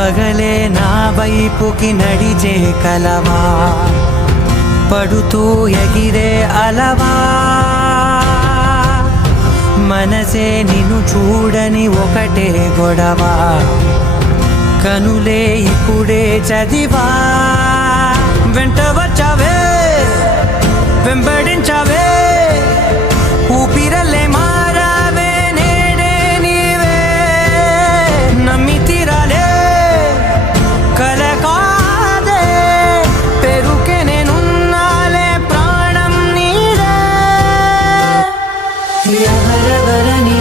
పగలే నా వైపుకి నడిచే కలవా? పడుతూ ఎగిరే అలవా? మనసే నిన్ను చూడని ఒకటే గొడవ? కనులే ఇప్పుడే చదివా? వెంట वर वरनी